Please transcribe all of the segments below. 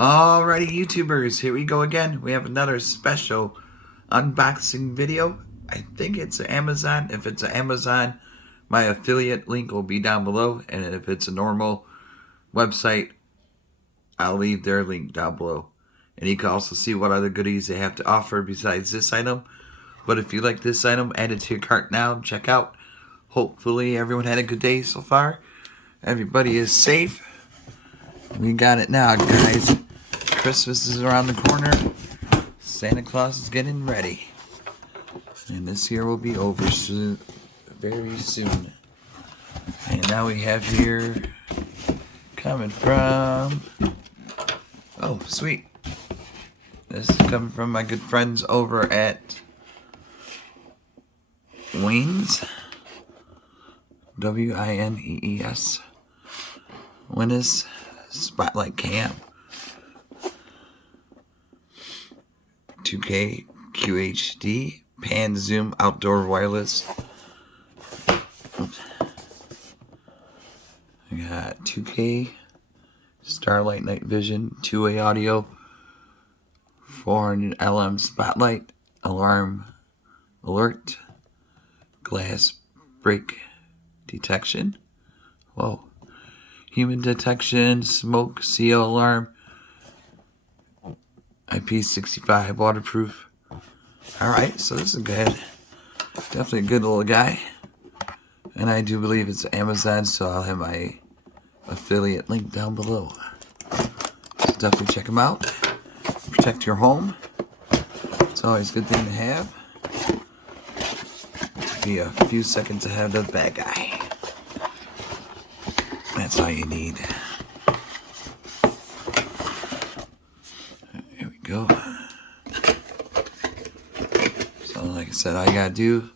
Alrighty, YouTubers, here we go again. We have another special unboxing video. I think it's Amazon. If it's Amazon, my affiliate link will be down below. And if it's a normal website, I'll leave their link down below. And you can also see what other goodies they have to offer besides this item. But if you like this item, add it to your cart now and check out. Hopefully everyone had a good day so far. Everybody is safe. We got it now, guys. Christmas is around the corner. Santa Claus is getting ready. And this year will be over soon, very soon. And now we have here, coming from, oh, sweet. This is coming from my good friends over at Wings. W-I-N-E-E-S. Winnes Spotlight Cam. 2K QHD Pan Zoom Outdoor Wireless. I got 2K Starlight Night Vision 2-way audio, 400 LM Spotlight, alarm alert, glass break detection. Whoa. Human detection, smoke, CO alarm, IP65 waterproof. Alright, so this is good. Definitely a good little guy. And I do believe it's Amazon, so I'll have my affiliate link down below. So definitely check them out. Protect your home. It's always a good thing to have. Be a few seconds ahead of the bad guy. That's all you need. Here we go. So like I said, all you gotta do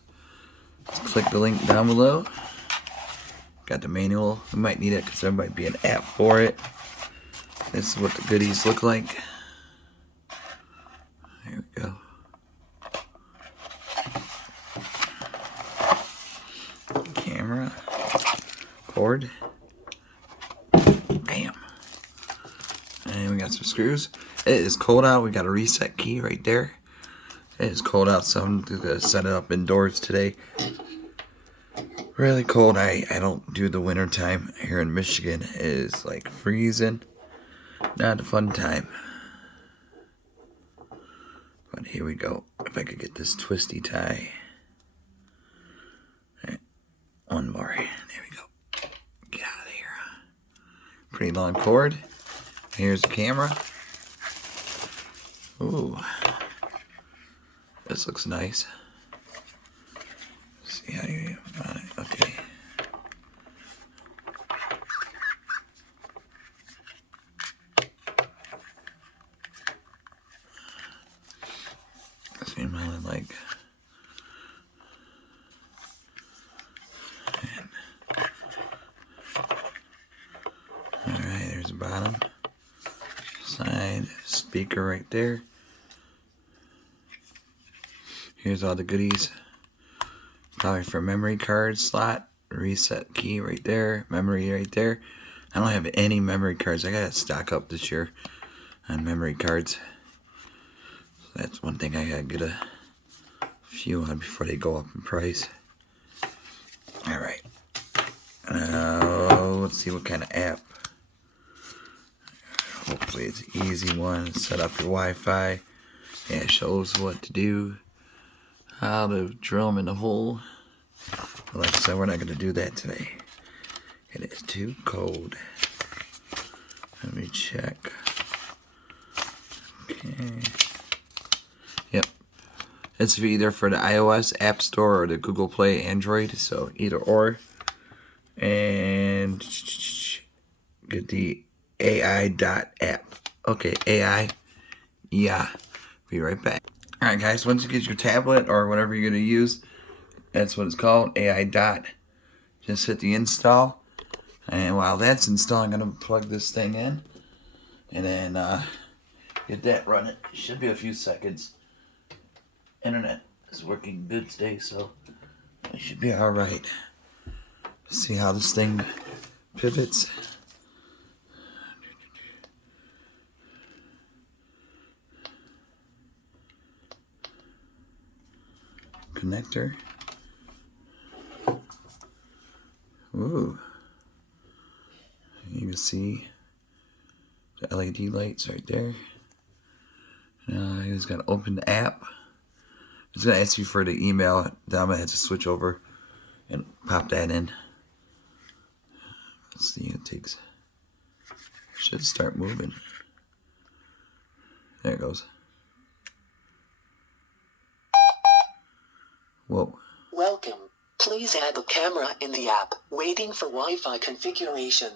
is click the link down below. Got the manual. We might need it because there might be an app for it. This is what the goodies look like. Here we go. Camera. Cord. And we got some screws. It is cold out. We got a reset key right there. It is cold out, so I'm gonna set it up indoors today. Really cold. I don't do the winter time here in Michigan. It is like freezing. Not a fun time. But here we go. If I could get this twisty tie. Alright. One more. There we go. Get out of here. Pretty long cord. Here's the camera. Ooh. This looks nice. Let's see how you want it. Okay. See him on like. Alright, there's the bottom. Side speaker right there. Here's all the goodies. Probably for memory card slot. Reset key right there. Memory right there. I don't have any memory cards. I gotta stock up this year on memory cards. So that's one thing I gotta get a few on before they go up in price. Alright. Let's see what kind of app. Hopefully it's an easy one. Set up your Wi-Fi. Yeah, it shows what to do. How to drill them in the hole. But like I said, we're not going to do that today. It is too cold. Let me check. Okay. Yep. It's either for the iOS App Store or the Google Play Android. So either or. And get the AI.app. Okay, AI. Yeah. Be right back. Alright guys, once you get your tablet or whatever you're going to use, that's what it's called, AI. Just hit the install. And while that's installed, I'm going to plug this thing in. And then get that running. It should be a few seconds. Internet is working good today, so it should be alright. See how this thing pivots. connector. Ooh. You can see the LED lights right there. Now you just gotta open the app. It's gonna ask you for the email. Then I'm gonna have to switch over and pop that in. Let's see, it takes. Should start moving. There it goes. Whoa. Welcome. Please add the camera in the app. Waiting for Wi-Fi configuration.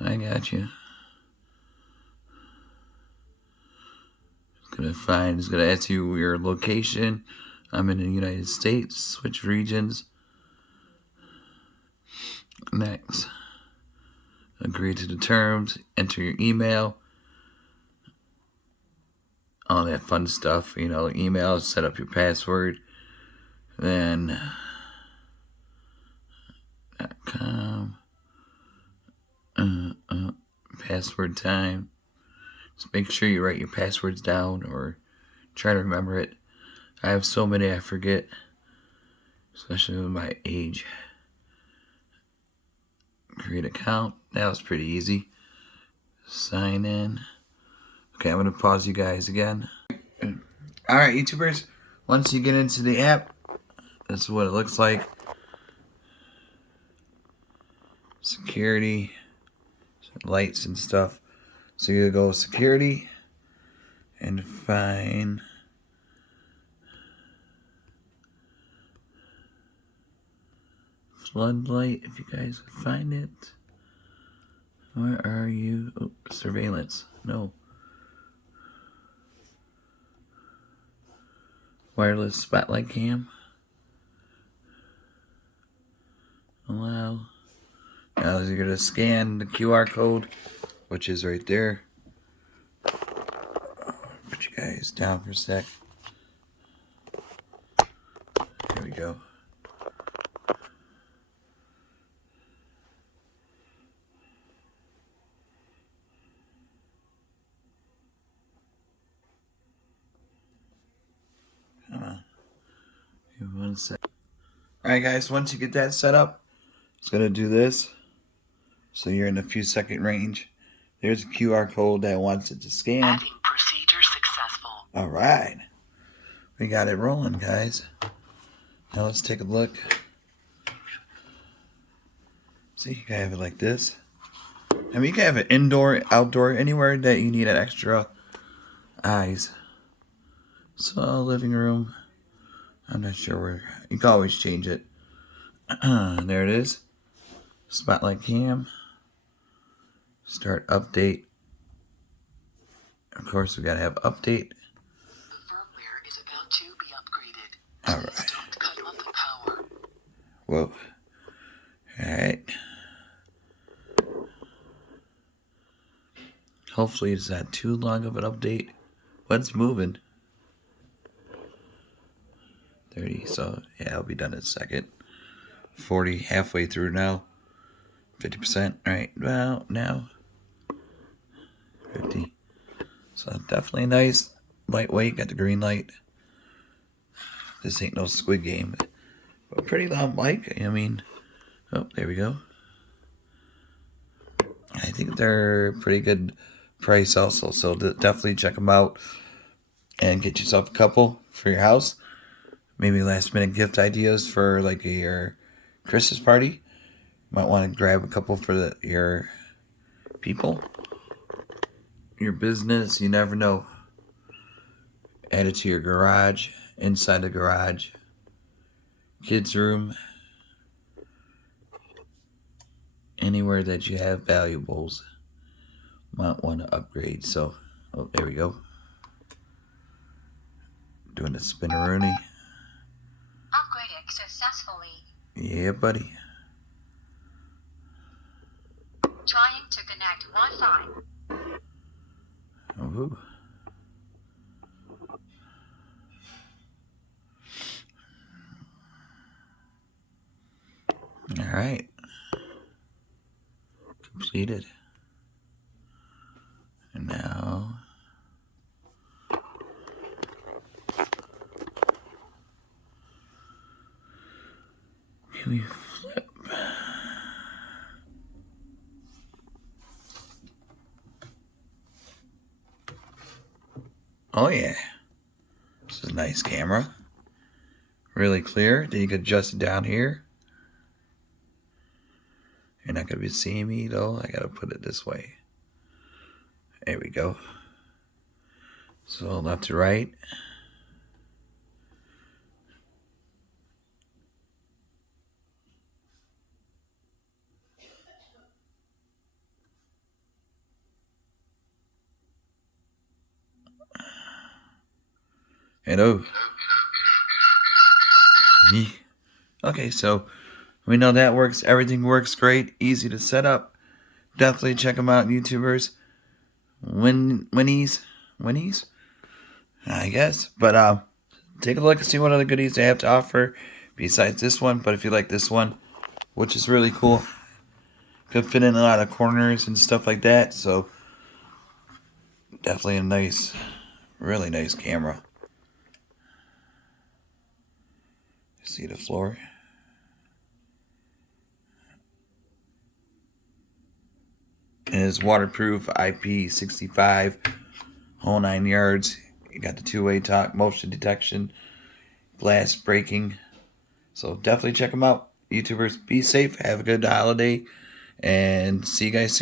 I got you. It's gonna ask you your location. I'm in the United States. Switch regions. Next. Agree to the terms. Enter your email. All that fun stuff, you know, email, set up your password. Then .com. Password time. Just make sure you write your passwords down or try to remember it. I have so many I forget, especially with my age. Create account. That was pretty easy. Sign in. Okay, I'm going to pause you guys again. Alright, YouTubers, once you get into the app, this is what it looks like. Security, lights and stuff. So you go security and find floodlight, if you guys can find it. Where are you? Oh, surveillance. No. Wireless spotlight cam. Allow. Now you're going to scan the QR code, which is right there. Put you guys down for a sec. Here we go. Come on. Give me 1 sec. Alright guys, once you get that set up, it's going to do this. So you're in a few second range. There's a QR code that wants it to scan. Adding procedure successful. Alright. We got it rolling, guys. Now let's take a look. See, you can have it like this. I mean, you can have it indoor, outdoor, anywhere that you need an extra eyes. So, living room. I'm not sure where. You can always change it. There it is. Spotlight cam. Start update. Of course, we gotta have update. The firmware is about to be upgraded. All right. Don't cut off the power. Whoa. All right. Hopefully, it's not too long of an update. What's moving? 30. So yeah, I'll be done in a second. 40. Halfway through now. 50%. Right. Well, now. 50. So definitely nice, lightweight, got the green light. This ain't no Squid Game, but pretty loud mic. I mean, oh, there we go. I think they're pretty good price also, so definitely check them out and get yourself a couple for your house. Maybe last minute gift ideas for like your Christmas party. Might want to grab a couple for your people. Your business, you never know. Add it to your garage, inside the garage, kids' room, anywhere that you have valuables. Might want to upgrade. So, oh, there we go. Doing a spinneroonie. Upgraded successfully. Yeah, buddy. Trying to connect Wi-Fi. Ooh. All right. Completed. And now Can we flip? Oh yeah. This is a nice camera. Really clear. Then you can adjust it down here. You're not going to be seeing me though. I got to put it this way. There we go. So left to right. Hello. Okay, so we know that works. Everything works great. Easy to set up. Definitely check them out, YouTubers. Winnies, I guess. But take a look and see what other goodies they have to offer besides this one. But if you like this one, which is really cool, could fit in a lot of corners and stuff like that. So definitely a nice, really nice camera. See the floor? And it's waterproof, IP65, whole 9 yards. You got the two-way talk, motion detection, glass breaking. So definitely check them out. YouTubers, be safe, have a good holiday, and see you guys soon.